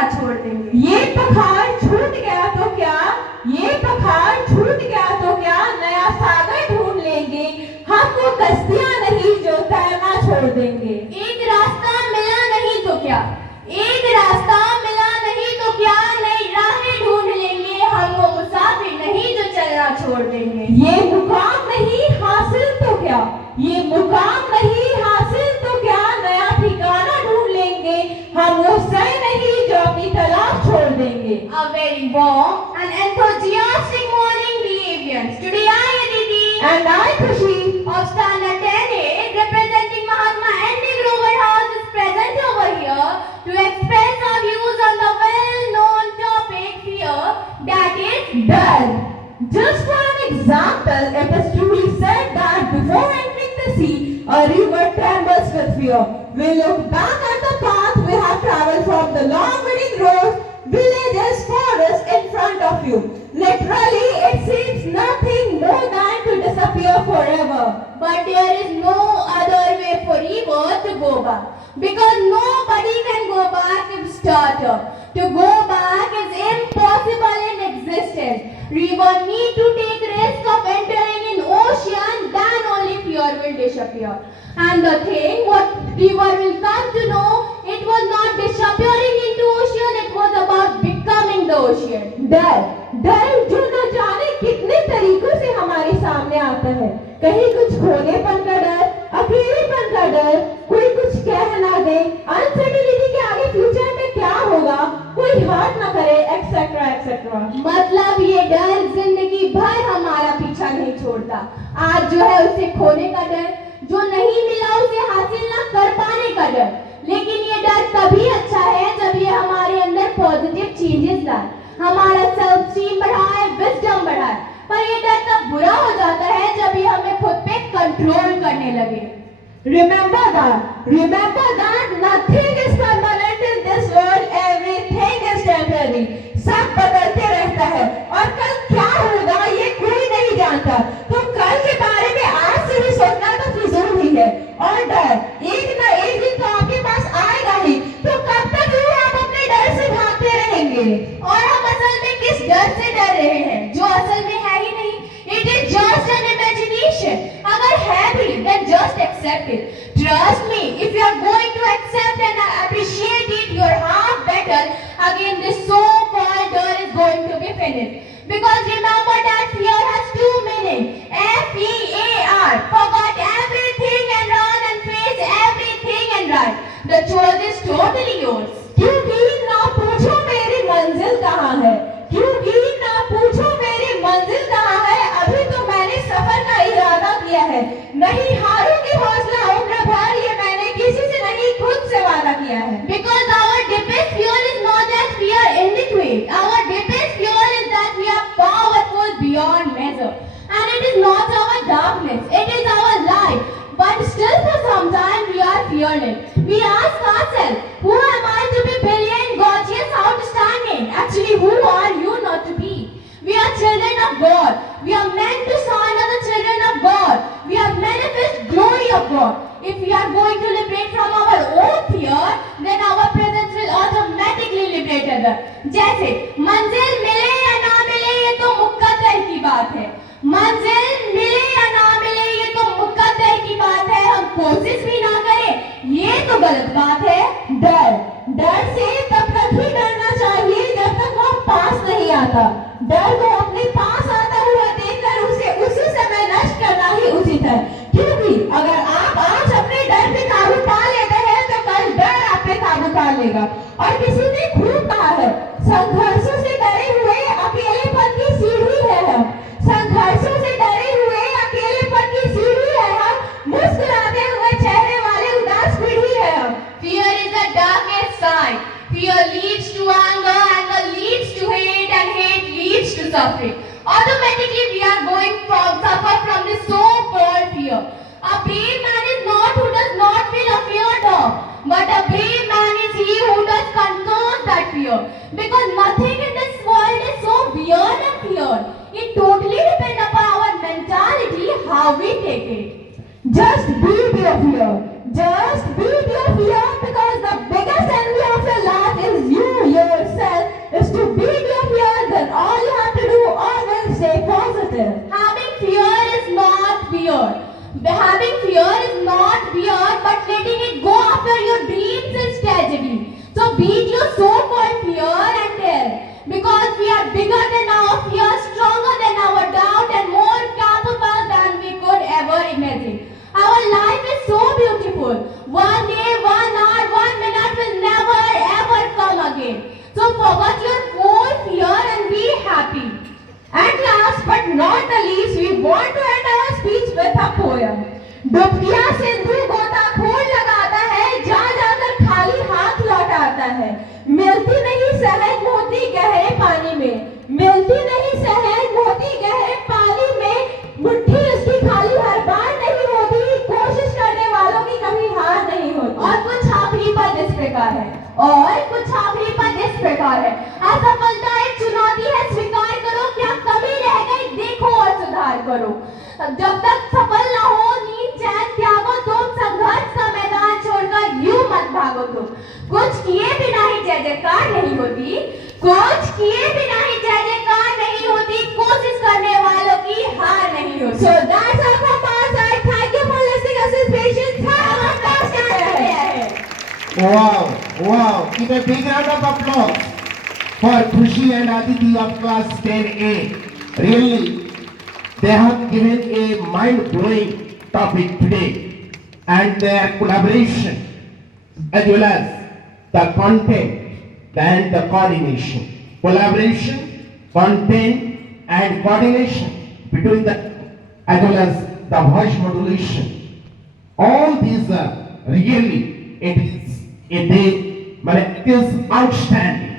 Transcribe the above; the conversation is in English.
चलना छोड़ देंगे। ये पखार छूट गया तो क्या, ये पखार छूट गया तो क्या, नया सागर ढूंढ लेंगे, हम वो कश्तियां नहीं जो तैरना छोड़ देंगे। एक रास्ता मिला नहीं तो क्या, एक रास्ता मिला नहीं तो क्या, नई राहें ढूंढ लेंगे, हम वो मुसाफिर नहीं जो चलना छोड़ देंगे। ये मुकाम नहीं हासिल तो क्या, ये मुकाम नहीं हासिल तो क्या, नया ठिकाना ढूंढ लेंगे, हम वो सही नहीं जो अपनी तलाश छोड़ देंगे। A very warm and enthusiastic morning, deviants. Today I, Aditi, And I, Khushi, of Standard 10A, representing Mahatma N.D. Grover House, is present over here to express our views on the well-known topic fear, that is Dal. Just for an example, it is truly said that before entering the sea, a river trembles with fear. We look back at the path we have traveled from the long winding roads, villages, forests in front of you. Literally, it seems nothing more than to disappear forever. But there is no other way for river to go back, because nobody can go back if started. To go back is impossible in existence. River need to take risk of entering in ocean, then only fear will disappear. And the thing what river will come to know, it was not disappearing into ocean, it was about becoming the ocean. डर जो न जाने कितने तरीकों से हमारे सामने आता है। कहीं कुछ खोनेपन का डर, अकेलेपन का डर, कोई कुछ कह ना दे, अनसर्टेनिटी के आगे फ्यूचर में क्या होगा, कोई हर्ट ना करे, एक्सेट्रा एक्सेट्रा। मतलब ये डर जिंदगी भर हमारा पीछा नहीं छोड़ता। आज जो है उसे खोने का डर, जो नहीं मिला उसे हासिल ना कर पाने का डर। लेकिन ये डर तभी अच्छा है जब ये हमारे अंदर पॉजिटिव चेंजेस लाए, हमारा सेल्फ स्टीम बढ़ाए, विजडम बढ़ाए। पर ये डर तब बुरा हो जाता है जब ये हमें खुद पे कंट्रोल करने लगे। Remember that nothing is permanent in this world, everything is temporary. सब बदलते रहता है और कल क्या होगा ये कोई नहीं जानता। तो कल के बारे में आज से ही सोचना तो फिजूल ही है। और डर एक न एक दिन तो आपके पास आएगा ही, तो कब तक ही आप अपने डर से भागते रहेंगे? और हम असल में किस डर से डर रहे हैं जो असल में है ही नहीं? It is just an imagination. अगर है भी, then just accept it. Trust me, if you are going to accept and appreciate it, your half battle again this so-called dare is going to be finished. Because remember that fear has two meanings. F-E-A-R. Forget everything and run and face everything and run. The choice is totally yours. क्योंकि ना पूछो मेरी मंजिल कहाँ है, क्योंकि ना पूछो मेरी मंजिल कहाँ है, अभी तो मैंने सफर का इरादा किया है, नहीं हारूंगी हौसला उम्र भर, ये मैंने किसी से नहीं खुद से वादा किया है। Because our deepest fear is not that we are inadequate. Our deepest fear is that we are powerful beyond measure. And it is not our darkness, it is our light. But still for some time we are fearing it. We ask ourselves, who am I to be brilliant, gorgeous, outstanding? Actually, who are you not to be? We are children of God. We are meant to shine as the children of God. We are manifest glory of God. If we are going to liberate from our own fear, then our presence will automatically liberate others. जैसे मंजिल मिले या ना मिले ये तो मुकद्दर की बात है। मंजिल मिले या ना मिले ये तो मुकद्दर की बात है। हम कोशिश भी ना करें ये तो गलत बात है। डर से तब तक ही डरना चाहिए जब तक वो पास नहीं आता। डर को अपने पास आता हुआ देखकर उसे उसी समय नष्ट करना ही उचित है, क्योंकि अगर आप आज अपने डर पे काबू पा लेते हैं तो कल डर आप पे काबू पा लेगा। और किसी ने खूब कहा है, संघर्षों से डरे हुए अकेलेपन की सीढ़ी है हम, संघर्षों से डरे हुए अकेलेपन की सीढ़ी है हम, मुस्कुराते हुए चेहरे वाले उदास पीढ़ी है हम। Fear is the darkest side. Fear leads to anger, anger leads to hate, and hate leads to suffering. Automatically we are going to suffer from this so-called fear. A brave man is not who does not feel afraid of, but a brave man is he who does conquer that fear. Because nothing in this world is so weird and fear. It totally depends upon our mentality, how we take it. Just beat your fear. Just beat your fear, because the biggest enemy of your life is you, beat your so-called fear and terror. Because we are bigger than our fear, stronger than our doubt, and more capable than we could ever imagine. Our life is so beautiful. One day, 1 hour, 1 minute will never ever come again. So forget your whole fear and be happy. And last but not the least, we want to end our speech with a poem. Dubkiya Sindhu गोताखोर लगाता है, जा जाकर खाली हाथ लौटाता है। मिलती नहीं सहज मोती गहरे पानी में, मिलती नहीं सहज मोती गहरे पानी में। मुट्ठी उसकी खाली हर बार नहीं होती, कोशिश करने वालों की कभी हार नहीं होती। और कुछ आखिरी पद इस प्रकार है, असफलता एक चुनौती है, स्वीकार करो, क्या कमी रह गई देखो और सुधार करो। जब तक सफल ना हो नींद चैन त्यागो तुम, संघर्ष का मैदान छोड़कर यूं मत भागो तुम। कुछ किए बिना ही जय जयकार नहीं होती, कुछ किए बिना ही जय जयकार नहीं होती, कोशिश करने वालों की हार नहीं होती। So that's all from our side. Thank you for listening us with patience. Have a fantastic day. Wow, wow. Give a big round of applause for Khushi and Aditi of class 10A. Really, they have given a mind-blowing topic today, and their collaboration as well as the content and the coordination. Collaboration, content and coordination between the as well as the voice modulation. All these are really it is outstanding.